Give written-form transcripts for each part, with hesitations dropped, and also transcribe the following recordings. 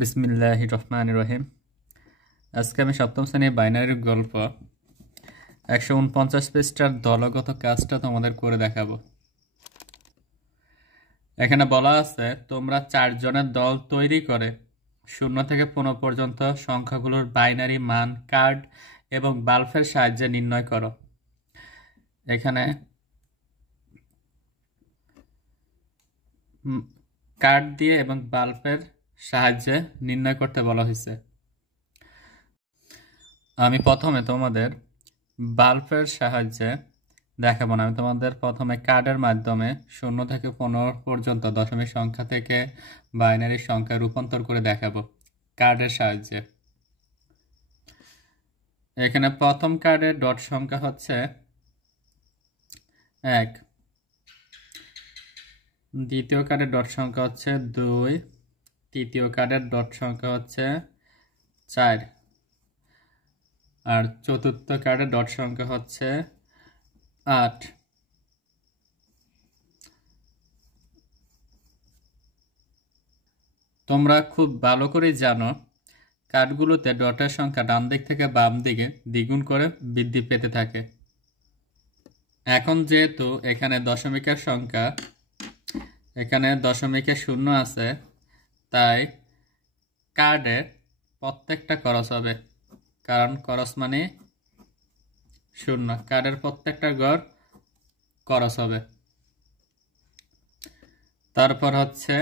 বিসমিল্লাহির রহমানির রহিম। আজকে আমি সপ্তম শ্রেণীর বাইনারির গল্প 149 পৃষ্ঠার দলগত কাজটা তোমাদের করে দেখাবো। এখানে বলা আছে তোমরা 4 জনের দল তৈরি করে 0 থেকে 15 পর্যন্ত সংখ্যাগুলোর বাইনারি মান কার্ড এবং বাল্বের সাহায্যে নির্ণয় করো। এখানে কার্ড দিয়ে এবং বাল্বের সাহায্যে নির্ণয় করতে বলা হয়েছে। আমি প্রথমে তোমাদের বাল্বের সাহায্যে দেখাবো না, আমি তোমাদের প্রথমে কার্ডের মাধ্যমে 0 থেকে 15 পর্যন্ত দশমিক সংখ্যা থেকে বাইনারি সংখ্যা রূপান্তর করে দেখাবো কার্ডের সাহায্যে। এখানে প্রথম কার্ডের ডট সংখ্যা হচ্ছে 1, দ্বিতীয় কার্ডের ডট সংখ্যা হচ্ছে 2, তৃতীয় কার্ডের ডট সংখ্যা হচ্ছে 4, আর চতুর্থ কার্ডের ডট সংখ্যা হচ্ছে 8। তোমরা খুব ভালো করেই জানো কার্ডগুলোতে ডটের সংখ্যা ডান দিক থেকে বাম দিকে দ্বিগুণ করে বৃদ্ধি পেতে থাকে। এখন যেহেতু এখানে দশমিকের সংখ্যা, এখানে দশমিকের 0 আছে, তাই কার্ডে প্রত্যেকটা খরচ হবে, কারণ খরচ মানে 0, কার্ডের প্রত্যেকটা ঘর খরচ হবে। তারপর হচ্ছে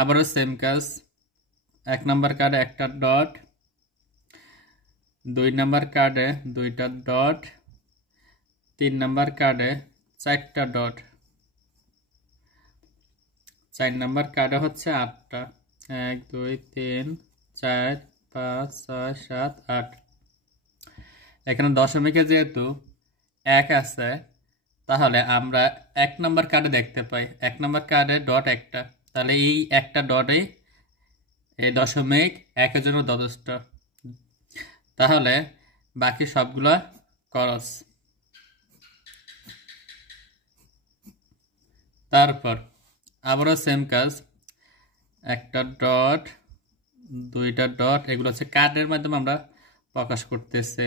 আবারও সেম কাজ, 1 নম্বর কার্ডে একটা ডট, 2 নম্বর কার্ডে 2টা ডট, 3 নম্বর কার্ডে 4টা ডট, 4 নম্বর কার্ডে হচ্ছে 8টা, 1 2 3 4 5 6 7 8। এখানে দশমিকে যেহেতু 1 আছে, তাহলে আমরা 1 নম্বর কার্ডে দেখতে পাই 1 নম্বর কার্ডে ডট একটা, তাহলে এই একটা ডটে এই দশমিক 1 এর জন্য যথেষ্ট, তাহলে বাকি সবগুলা খরচ। তারপর আবারও সেম কাজ, একটা ডট, 2টা ডট, এগুলো হচ্ছে কার্ডের মাধ্যমে আমরা প্রকাশ করতেছে।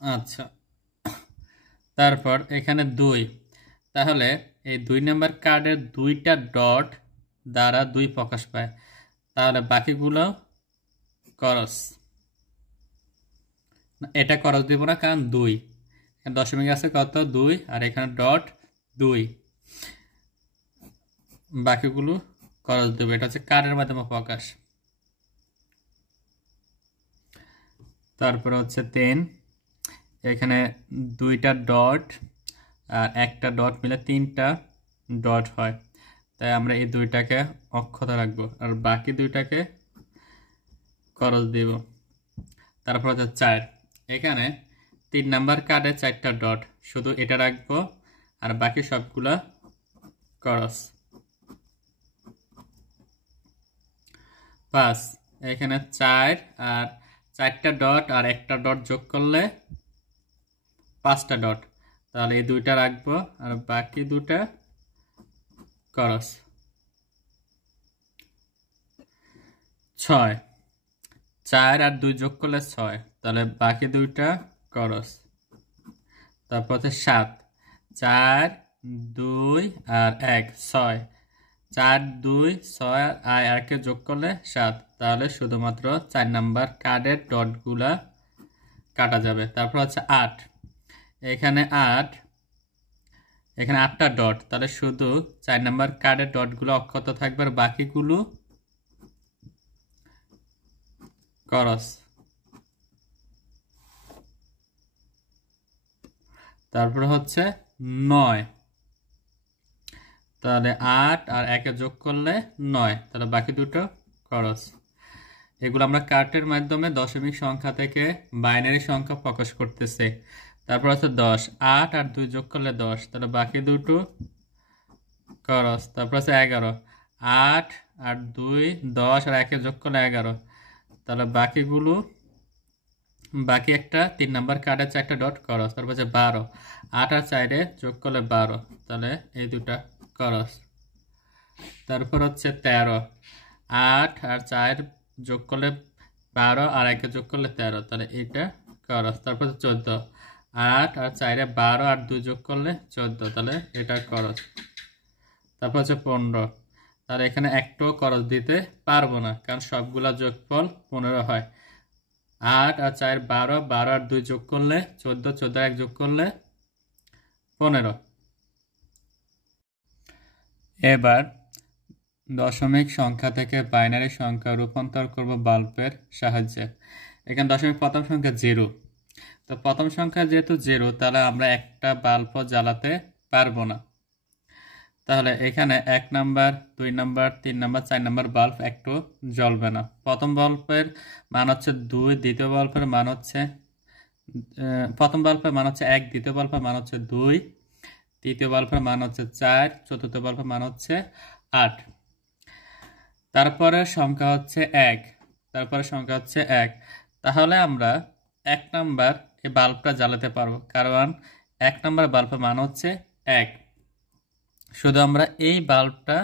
আচ্ছা, তারপর এখানে 2, তাহলে এই 2 নম্বর কার্ডের 2টা ডট দ্বারা 2 প্রকাশ পায়, তাহলে বাকিগুলো খরচ। এটা খরচ দিব না, কারণ 2 এখানে দশমিক আছে কত 2, আর এখানে ডট 2, বাকিগুলো খরচ দেবে। এটা হচ্ছে কার্ডের মাধ্যমে প্রকাশ। তারপরে হচ্ছে 10, এখানে 2টা ডট আর একটা ডট মিলে 3টা ডট হয়, তাই আমরা এই 2টাকে অক্ষত রাখবো আর বাকি 2টাকে খরচ দেব। তারপর হচ্ছে 4, এখানে 3 নাম্বার কার্ডে 4টা ডট, শুধু এটা রাখবো আর বাকি সবগুলা খরচ। 5, এখানে 4 আর 4টা ডট আর একটা ডট যোগ করলে 5টা ডট, তাহলে এই 2টা রাখবো আর বাকি 2টা খরচ। 6, 4 আর 2 যোগ করলে 6, তাহলে বাকি 2টা খরচ। তারপর হচ্ছে 7, 4 2 আর 1 6, 4 2 6 আর 1 যোগ করলে 7, তাহলে শুধুমাত্র 4 নাম্বার কার্ডের ডটগুলা কাটা যাবে। তারপর হচ্ছে 8, এখানে 8, এখানে 8টা ডট, তাহলে শুধু 4 নাম্বার কার্ডের ডটগুলো অক্ষত থাকবে আর বাকিগুলো খরচ। তারপর হচ্ছে 9, তাহলে 8 আর 1 যোগ করলে 9, তাহলে বাকি 2টো খরচ। এগুলো আমরা কার্ডের মাধ্যমে দশমিক সংখ্যা থেকে বাইনারি সংখ্যা প্রকাশ করতেছে। তারপর হচ্ছে 10, 8 আর 2 যোগ করলে 10, তাহলে বাকি 2টো খরচ। তারপর হচ্ছে 11, 8 আর 2 10 আর 1 যোগ করলে 11, তাহলে বাকিগুলো, বাকি একটা 3 নাম্বার কার্ডের 4টা ডট খরচ। তারপর হচ্ছে 12, 8 আর 4 যোগ করলে 12, তাহলে এই দুটা করস। তারপর হচ্ছে 13, 8 আর 4 যোগ করলে 12 আর 1 যোগ করলে 13, তাহলে এটা করস। তারপর 14, 8 আর 4 12 আর 2 যোগ করলে 14, তাহলে এটা করস। তারপর হচ্ছে 15, তাহলে এখানে একটাও করস দিতে পারবো না, কারণ সবগুলা যোগফল 15 হয়। 8 আর 4 12, 12 আর 2 যোগ করলে 14, 14 আর 1 যোগ করলে 15। এবার দশমিক সংখ্যা থেকে বাইনারি সংখ্যা রূপান্তর করব বাল্বের সাহায্যে। এখানে দশমিক প্রথম সংখ্যা 0, তো প্রথম সংখ্যা যেহেতু 0, তাহলে আমরা একটা বাল্বও জ্বালাতে পারবো না। তাহলে এখানে 1 number, 2 number, 3 number, 4 number bulb একটু জ্বলবে না। প্রথম বাল্বের মান হচ্ছে 2, দ্বিতীয় বাল্বের মান হচ্ছে প্রথম বাল্বের মান হচ্ছে 1, দ্বিতীয় বাল্বের মান হচ্ছে 2, তৃতীয় বাল্বের মান হচ্ছে 4, চতুর্থ বাল্বের মান হচ্ছে 8। তারপরে সংখ্যা হচ্ছে 1, তারপরে সংখ্যা হচ্ছে 1। তাহলে আমরা 1 নাম্বার এই বাল্বটা জ্বালাতে পারবো, কারণ 1 নাম্বার বাল্বের মান হচ্ছে 1। শুধু আমরা এই বাল্বটা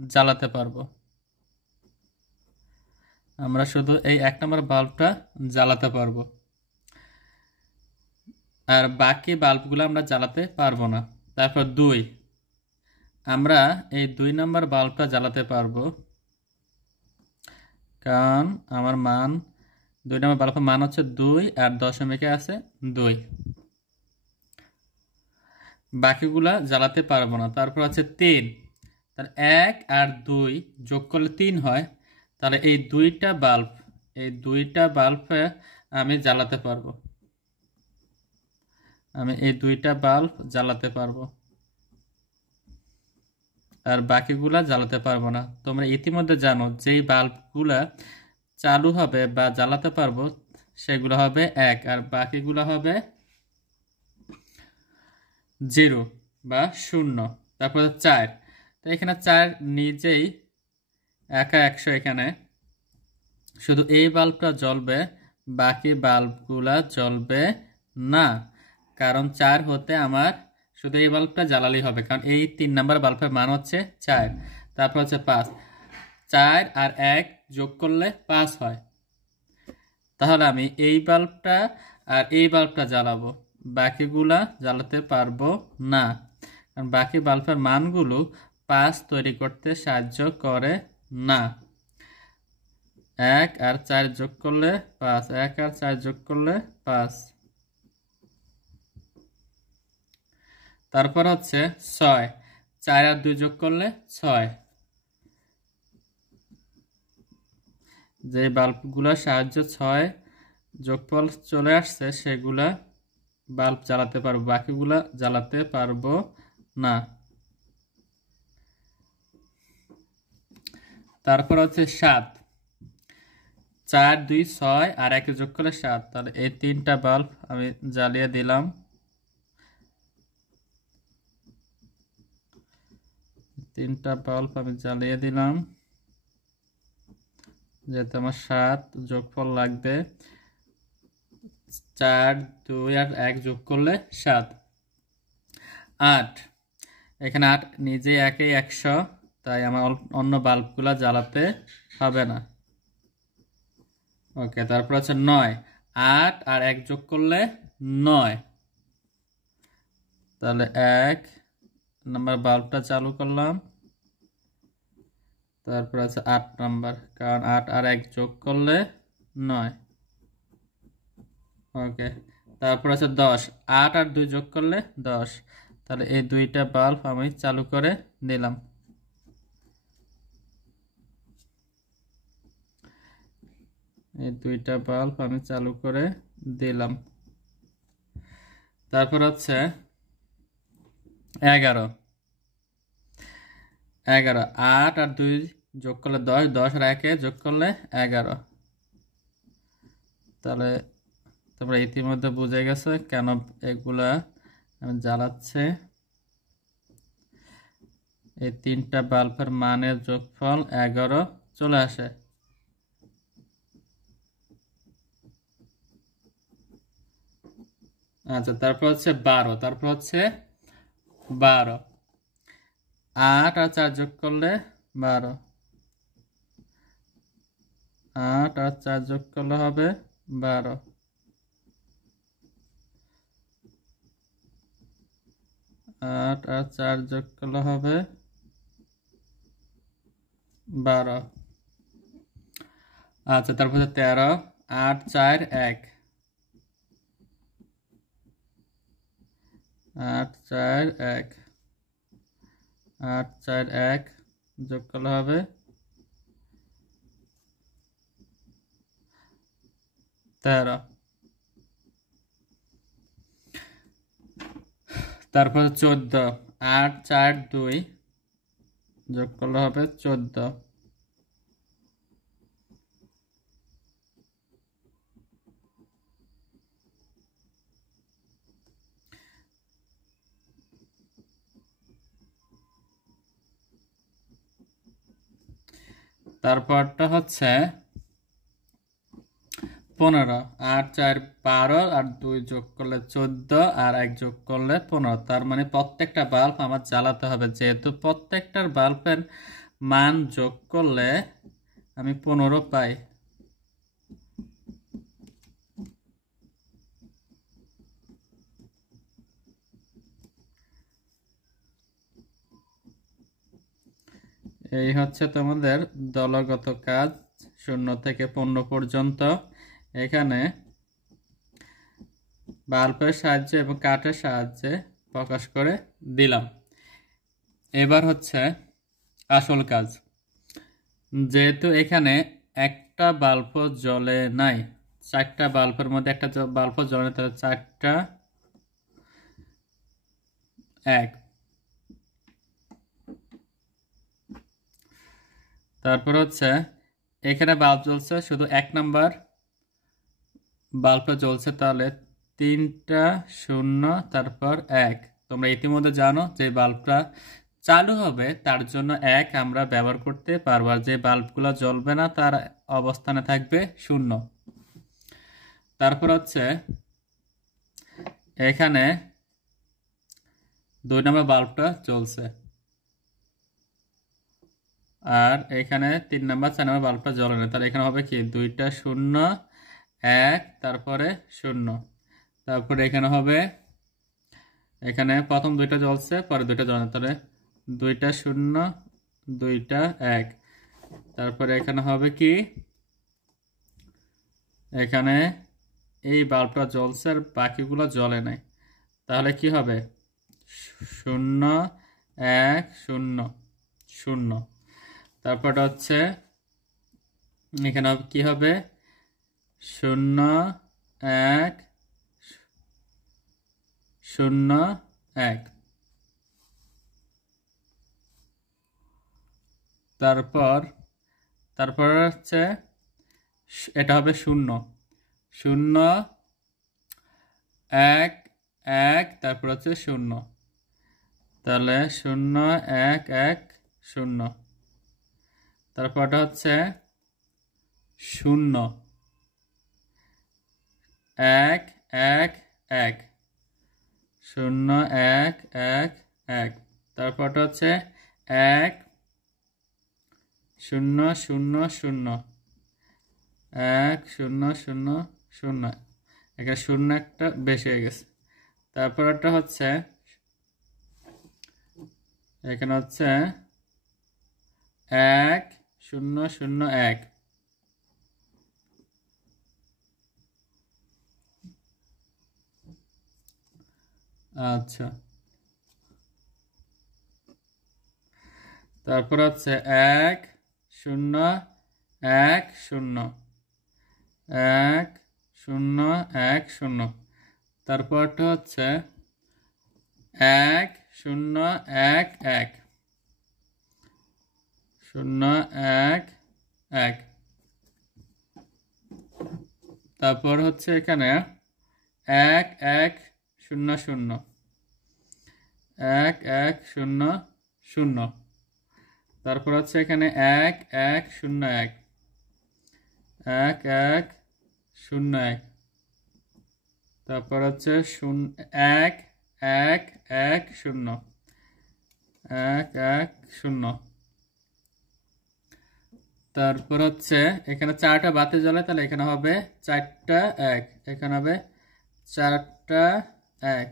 জ্বালাতে পারবো, আমরা শুধু এই 1 নাম্বার বাল্বটা জ্বালাতে পারবো, আর বাকি বাল্বগুলো আমরা জ্বালাতে পারবো না। তারপর 2, আমরা এই 2 নাম্বার বাল্বটা জ্বালাতে পারবো, কারণ আমার মান 2 নাম্বার বাল্বের মান হচ্ছে 2 আর দশমিকে আছে 2। বাকিগুলা জ্বালাতে পারবো না। তারপর আছে 3, তাহলে 1 আর 2 যোগ করলে 3 হয়, তাহলে এই দুইটা বাল্বে আমি জ্বালাতে পারবো, আমি এই দুইটা বাল্ব জ্বালাতে পারবো, আর বাকিগুলা জ্বালাতে পারবো না। তোমরা ইতিমধ্যে জানো যেই বাল্বগুলা চালু হবে বা জ্বালাতে পারবো সেগুলো হবে 1, আর বাকিগুলো হবে 0 বা 0। তারপর 4, তো এখানে 4 নিজেই একা 100, এখানে শুধু এই বাল্বটা জ্বলবে, বাকি বাল্বগুলা জ্বলবে না, কারণ 4 হতে আমার শুধু এই বাল্বটা জ্বালালেই হবে, কারণ এই 3 নাম্বার বাল্বের মান হচ্ছে 4। তারপর হচ্ছে 5, 4 আর 1 যোগ করলে 5 হয়, তাহলে আমি এই বাল্বটা আর এই বাল্বটা জ্বালাবো, বাকিগুলা জ্বালাতে পারবো না, কারণ বাকি বাল্বের মানগুলো 5 তৈরি করতে সাহায্য করে না। 1 আর 4 যোগ করলে 5, 1 আর 4 যোগ করলে 5। তারপর হচ্ছে 6, 4 আর 2 যোগ করলে 6। যে বাল্বগুলোর সাহায্যে 6 যোগফল চলে আসছে সেগুলা বাল্ব জ্বালাতে পারবো, বাকিগুলা জ্বালাতে পারবো না। তারপর হচ্ছে 7, 4, 2, 6 আর 1 যোগ করলে 7, তাহলে এই 3টা বাল্ব আমি জ্বালিয়ে দিলাম। 3টা বাল্ব আমি জ্বালিয়ে দিলাম, যেহেতু আমার 7 যোগফল লাগবে। 4, 2 আর 1 যোগ করলে 7। 8, এখানে 8 নিজে একেই 100, তাই আমার অন্য বাল্বগুলা জ্বালাতে হবে না। ওকে, তারপর আছে 9, 8 আর 1 যোগ করলে 9, তাহলে 1 নাম্বার বাল্বটা চালু করলাম। তারপর আছে 8 নাম্বার, কারণ 8 আর 1 যোগ করলে 9। ওকে, তারপর আছে 10, 8 আর 2 যোগ করলে 10, তাহলে এই দুইটা বাল্ব আমি চালু করে দিলাম। এই দুইটা বাল্ব আমি চালু করে দিলাম। তারপর হচ্ছে 11, 8 আর 2 যোগ করলে 10, 10 আর 1 যোগ করলে 11। তাহলে তোমরা ইতিমধ্যে বুঝে গেছো কেন এগুলা আমি জ্বালাচ্ছে। এই 3টা বাল্বের মানের যোগফল 11 চলে আসে। আচ্ছা, তারপর হচ্ছে 12, তারপর হচ্ছে 12, 8 আর 4 যোগ করলে 12, 8 আর 4 যোগ করলে হবে 12, 8 আর 4 যোগ করলে হবে 12। আচ্ছা, তারপর হচ্ছে 13, 8 4 1, 8 4 1, 8 4 1 যোগ করলে হবে 13। তারপর 14, 8 4 2 যোগ করলে হবে 14। তারপরটা হচ্ছে 15, 8 4 12 আর 2 যোগ করলে 14 আর 1 যোগ করলে 15। তার মানে প্রত্যেকটা বাল্ব আমার জ্বালাতে হবে, যেহেতু প্রত্যেকটার বাল্বের মান যোগ করলে আমি 15 পাই। এই হচ্ছে তোমাদের দলগত কাজ 0 থেকে 15 পর্যন্ত। এখানে বাল্বের সাহায্যে এবং কাঠের সাহায্যে প্রকাশ করে দিলাম। এবার হচ্ছে আসল কাজ। যেহেতু এখানে একটা বাল্ব জ্বলে নাই, 4টা বাল্বের মধ্যে একটা বাল্ব জ্বলে নাই, তাহলে 4টা 1। তারপর হচ্ছে এখানে বাল্ব জ্বলছে শুধু 1 নাম্বার বাল্বটা জ্বলছে, তাহলে 3টা 0 তারপর 1। তোমরা ইতিমধ্যে জানো যে বাল্বটা চালু হবে তার জন্য 1 আমরা ব্যবহার করতে পারবো, আর যে বাল্বগুলো জ্বলবে না তার অবস্থানে থাকবে 0। তারপর হচ্ছে এখানে 2 নম্বর বাল্বটা জ্বলছে, আর এখানে 3 নাম্বার 4 নাম্বার বাল্বটা জ্বলে না, তাহলে এখানে হবে কি 2টা 0 1 তারপরে 0। তারপরে এখানে হবে, এখানে প্রথম 2টা জ্বলছে পরে 2টা জ্বলে না, তাহলে 2টা 0 2টা 1। তারপরে এখানে হবে কি, এখানে এই বাল্বটা জ্বলছে আর বাকিগুলো জ্বলে নাই, তাহলে কি হবে 0 1 0 0। তারপরটা হচ্ছে এখানে কি হবে 0 1 0 1। তারপর হচ্ছে এটা হবে 0 0 1 1 তারপর হচ্ছে 0, তাহলে 0 1 1 0। তারপরটা হচ্ছে 0 1 1 1 0 1 1 1। তারপরটা হচ্ছে 1 0 0 0 1 0 0 0। এখানে 0 একটা বেশি হয়ে গেছে। তারপরটা হচ্ছে এখানে হচ্ছে 1 0 0 1। আচ্ছা, তারপর হচ্ছে 1 0 1 0 1 0 1 0। তারপরটা হচ্ছে 1 0 1 1 0 1 1। তারপর হচ্ছে এখানে 1 1 0 0 1 1 0 0। তারপর হচ্ছে এখানে 1 1 0 1 1 1 0 1। তারপর হচ্ছে 1 1 1 0 1 1 0। তারপর হচ্ছে এখানে 4টা বাতি জ্বলে, তাহলে এখানে হবে 4টা 1, এখানে হবে 4টা 1।